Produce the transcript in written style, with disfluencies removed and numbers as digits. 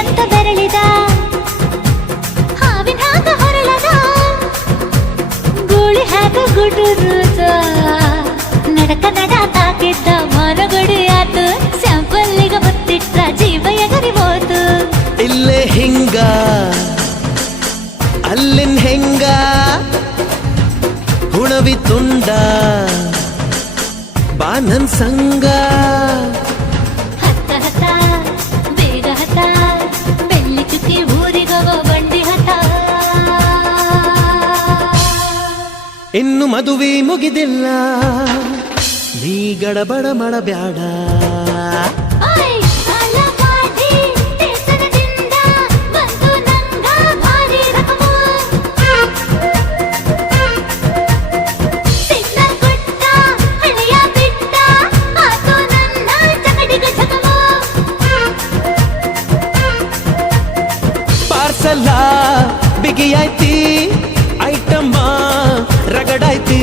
ಅಂತ ಬೆರಳಿದ ಹಾವಿನ ಹಾಗ ಹೊರಳದ ಗೂಳಿ ಹಾಗ ಗುಡುರುದ ನಡಕ ನಡ ತಾಕಿದ್ದ ಮರಗಡಿ ಆತು ಸ್ಯಾಂಪಲ್ಲಿಗ ಮುತ್ತಿಟ್ಟ ಜೀವ ಎಗರಿ ಹೋತು ಇಲ್ಲೇ ಹಿಂಗ ಅಲ್ಲಿನ್ ಹೆಂಗ ಹುಣವಿ ತುಂಡ ಬಾ ನನ್ ಸಂಗ ಹತ್ತ ಹತ್ತ ಬೇಗ ಹತ್ತ ಬೆಳ್ಳಿ ಚುಕ್ಕಿ ಊರಿಗವ ಬಂಡಿ ಹತ್ತ ಇನ್ನು ಮದುವೆ ಮುಗಿದಿಲ್ಲ ನೀ ಗಡಬಡ ಮಾಡಬ್ಯಾಡ ಓಯ್ ಸಾಲಗಾಡಿ ದೇಶದಿಂದ ಬಂದು ನಂಗ ಭಾರಿ ರಕಮು ಸಿಗ್ನಲ್ ಕೊಟ್ಟ ಹಳೆಯ ಬಿಟ್ಟ ಆತು ನನ್ನ ಚಕಡಿಗ ಚಕಮು ಪಾರ್ಸಲ ಬಿಗಿಯಾಯ್ತಿ ಐಟಮ್ಮ ರಗಡಾಯ್ತಿ